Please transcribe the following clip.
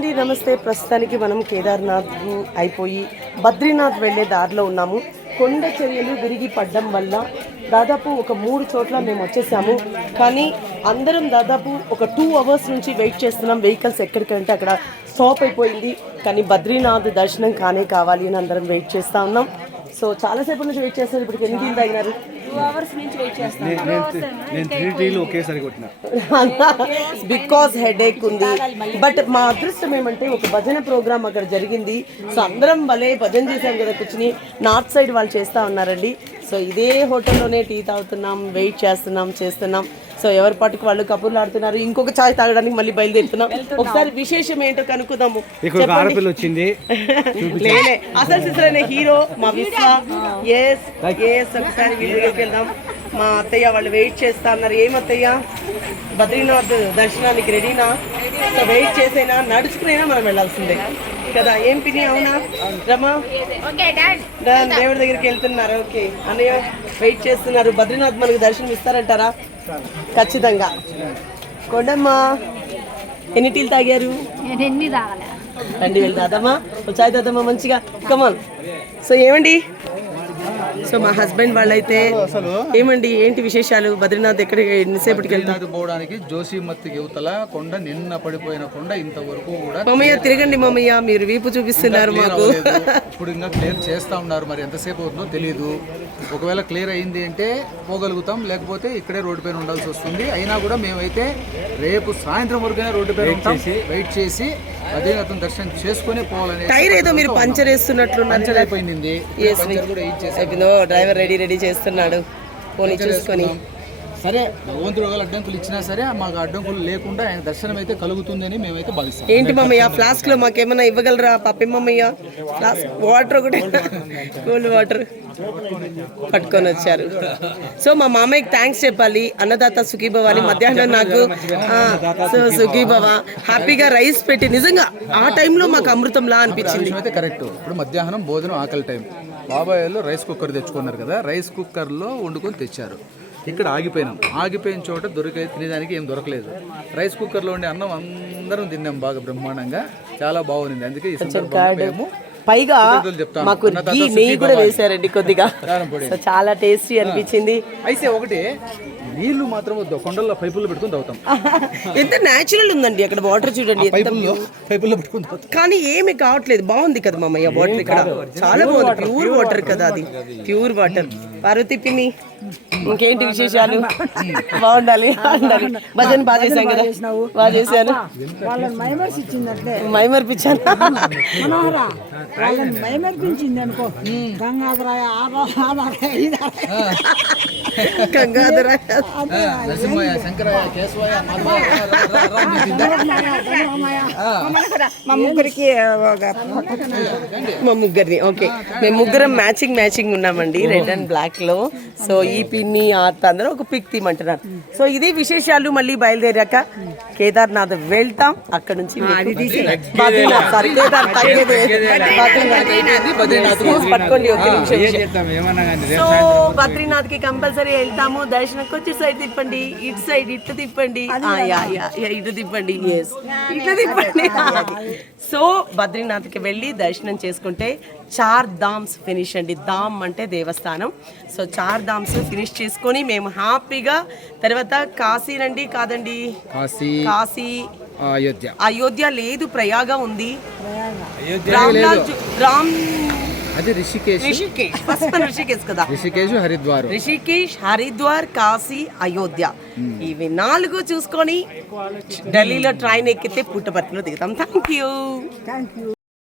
అండి నమస్తే. ప్రస్తుతానికి మనం కేదార్నాథ్ అయిపోయి బద్రీనాథ్ వెళ్ళే దారిలో ఉన్నాము. కొండ చర్యలు విరిగి పడ్డం వల్ల దాదాపు ఒక మూడు చోట్ల మేము వచ్చేసాము. కానీ అందరం దాదాపు ఒక టూ అవర్స్ నుంచి వెయిట్ చేస్తున్నాం. వెహికల్స్ ఎక్కడికంటే అక్కడ స్టాప్ అయిపోయింది. కానీ బద్రీనాథ్ దర్శనం కానే కావాలి అని అందరం వెయిట్ చేస్తూ ఉన్నాం. సో చాలాసేపు నుంచి వెయిట్ చేస్తారు ఇప్పటికి ఎన్ని టీలు తాగినారు నేను త్రీ టీలు ఒకేసారి కొట్టిన. బికాస్ హెడ్ ఏక్ ఉంది బట్ మా అదృష్టం ఏమంటే ఒక భజన ప్రోగ్రామ్ అక్కడ జరిగింది. సో అందరం భలే భజన చేసాం కదా కూర్చుని. నార్త్ సైడ్ వాళ్ళు చేస్తూ ఉన్నారండి. సో ఇదే హోటల్లోనే టీ తాగుతున్నాం వెయిట్ చేస్తున్నాం చేస్తున్నాం. సో ఎవరి పాటుకు వాళ్ళు కబుర్లు ఆడుతున్నారు ఇంకొక చాయ్ తాగడానికి మళ్ళీ బయలుదేరుతున్నాం. ఒకసారి విశేషం ఏంటో కనుక్కుందాము. వచ్చింది. లేలే అసలు హీరో మా విశ్వ. ఎస్ ఎస్ ఒకసారి వీడియోకి వెళ్దాం. మా అత్తయ్య వాళ్ళు వెయిట్ చేస్తా అన్నారు. ఏం అత్తయ్య బద్రీనాథ్ దర్శనానికి రెడీనా సో వెయిట్ చేసైనా? నడుచుకునైనా మనం వెళ్ళాల్సిందే. కదా ఏం పిని అవునా? రమా? దేవుడి దగ్గరికి వెళ్తున్నారు. ఓకే. అన్నయ్య వెయిట్ చేస్తున్నారు. బద్రీనాథ్ మనకు దర్శనం ఇస్తారంటారా? ఖచ్చితంగా. కొండమ్మ ఎన్ని టీలు తాగారు? రండి వెళ్ళి దాదమ్మా చాయ్ దాదమ్మా మంచిగా? కమాన్ సో ఏమండి? సో మా హస్బెండ్ వాళ్ళైతే ఏమండి ఏంటి విశేషాలు? బద్రీనాథ్ ఎక్కడికి ఎన్నిసేపటికి వెళ్తాం బద్రీనాథ్ పోవడానికి జోషిమత్తి యువతల కొండ నిన్న పడిపోయిన కొండ ఇంతవరకు కూడా మమ్మయ్య తిరగండి మమ్మయ్య మీరు వీపు చూపిస్తున్నారు మాకు. ఇప్పుడు ఇంకా క్లియర్ చేస్తా ఉన్నారు మరి ఎంతసేపు అవుతుందో తెలియదు ఒకవేళ క్లియర్ అయింది అంటే పోగలుగుతాం లేకపోతే ఇక్కడే రోడ్డు పైన ఉండాల్సి వస్తుంది. అయినా కూడా మేమైతే రేపు సాయంత్రం వరకైనా రోడ్డు పైన ఉంటాం. వెయిట్ చేసి బద్రీనాథం దర్శనం చేసుకుని పోవాలనే టైర్ ఏదో మీరు పంచర్ చేసి అయిపోయిందో డ్రైవర్ రెడీ రెడీ చేస్తున్నాడు. పోనీ చూసుకొని. సరే భగవంతుడు ఒకవేళ అడ్డంకులు ఇచ్చినా సరే మాకు అడ్డంకులు లేకుండా ఆయన దర్శనం అయితే కలుగుతుందని మేమైతే భావిస్తాం. ఏంటి మమ్మయ్య ఫ్లాస్క్లో మాకేమైనా ఇవ్వగలరా? పప్పి మమ్మయ్య ఫ్లాస్క్ వాటర్ ఒకటి. Cool water. పట్టుకొని వచ్చారు. సో మా మామయ్యకి థ్యాంక్స్ చెప్పాలి. అన్నదాత సుఖీభవ అని మధ్యాహ్నం నాకు సో సుఖీభవ. హ్యాపీగా రైస్ పెట్టి నిజంగా ఆ టైంలో మాకు అమృతంలా అనిపించింది. అయితే కరెక్ట్ ఇప్పుడు మధ్యాహ్నం భోజనం ఆకలి టైం బాబాయ్ రైస్ కుక్కర్ తెచ్చుకున్నారు కదా రైస్ కుక్కర్లో వండుకొని తెచ్చారు. ఇక్కడ ఆగిపోయినాం. ఆగిపోయిన చోట దొరికే తినేదానికి ఏం దొరకలేదు. రైస్ కుక్కర్లో ఉండే అన్నం అందరం తిన్నాం బాగా బ్రహ్మాండంగా. చాలా బాగుంది. అందుకే ఈ సందర్భంగా మేము పైగా. మాకు గీ నెయ్యి కూడా వేశారండి కొద్దిగా. చాలా టేస్టీ అనిపించింది. అయితే ఒకటి నీళ్ళు మాత్రం కొండల్లో పైపుల్లో పెట్టుకుని తాగుతాం. ఎంత న్యాచురల్ ఉందండి అక్కడ వాటర్ చూడండి. పైపుల్లో పెట్టుకుని తాగుతాం. కానీ ఏమి కావట్లేదు. బాగుంది కదా మామయ్య వాటర్ ఇక్కడ. చాలా బాగుంది. ప్యూర్ వాటర్ కదా అది. ప్యూర్ వాటర్ పార్వతి పిన్ని. ఇంకేంటి విశేషాలు? బాగుండాలి బాగుండాలి. భజన బాగా చేశాం కదా? బాగా చేశాను మైమర్పించాను. మైమర్పించింది అనుకో. గంగాధరాయ? మా ముగ్గురికి మా ముగ్గురిని ఓకే. మేము ముగ్గురం మ్యాచింగ్ మ్యాచింగ్ ఉన్నామండి రెడ్ అండ్ బ్లాక్లో సో ఈ పిన్ని ఆర్ట్ అందరూ ఒక పిక్ తీయమంటున్నారు. సో ఇదే విశేషాలు మళ్ళీ బయలుదేరాక కేదార్నాథ్ వెళ్తాం. అక్కడ నుంచి పట్టుకోండి ఒక నిమిషం సో బద్రీనాథ్కి కంపల్సరీ వెళ్తాము. దర్శనం కొంచెం సైడ్ తిప్పండి ఇటు సైడ్ ఇటు తిప్పండి. ఆ, యా, యా, యా, ఇటు తిప్పండి. ఎస్ ఇటు తిప్పండి. సో బద్రీనాథ్కి వెళ్ళి దర్శనం చేసుకుంటే చార్ ధామ్స్ ఫినిష్ అండి. ధామ్ అంటే దేవస్థానం. సో చార్ ధామ్స్ ఫినిష్ చేసుకొని మేము హ్యాపీగా తర్వాత కాశీ రండి కాదండి? కాశీ. కాశీ. అయోధ్య. అయోధ్య లేదు ప్రయాగ ఉంది. జు- రామ్ అది రిషికేశ్. రిషికేష్ ఫస్ట్ రిషికేష్ కదా. రిషికేశ్ హరిద్వార్. రిషికేష్ హరిద్వార్ కాశీ అయోధ్య. ఇవి నాలుగు చూసుకొని ఢిల్లీలో ట్రైన్ ఎక్కితే పుట్టపర్తిలో దిగుతాం. Thank you thank you